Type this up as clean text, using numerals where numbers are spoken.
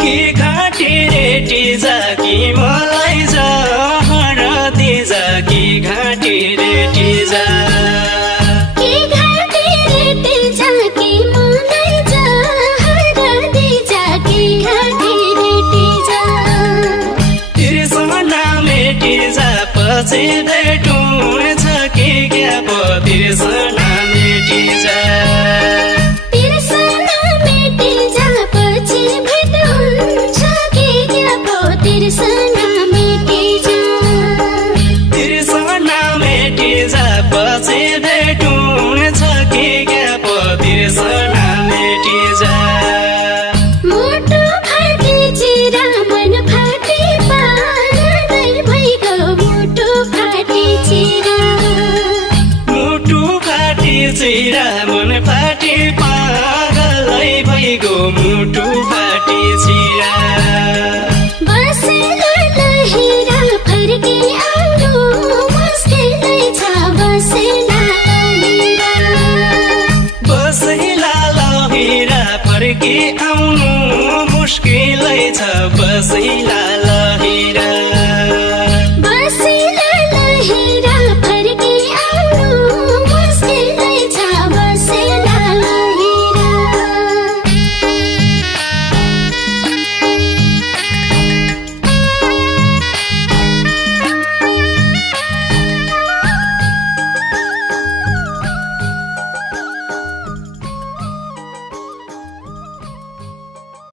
कि घाँटी रेटी जाकी मलाई जहर दिजा कि घाँटी रेटी जा कि घाँटी रेटी जाकी मलाई जहर दिजा कि घाँटी रेटी जा तिर्सना मेटी जा पछि भेटुँ छ कि क्या पो तिर्सना मेटी जा तिर्सना मेटी जा पछि भेट हुन्छ कि क्या पो तिर्सना मेटी जा तिर्सना मेटी जा पछि भेटुँ छ कि क्या पो तिर्सना मेटी जा मुटु फाटी चिरा मन फाटी पागलै भइगयो मुटु फाटी चिरा मुटु फाटी चिरा मन फाटी पागलै भइगयो मुटु फाटी चिरा बसेला लहिरा फर्के आउनु मुस्किलै छ बसेला लहिरा बसैला लहिरा फर्की आउनु मुस्किलै छ बसैला लहिरा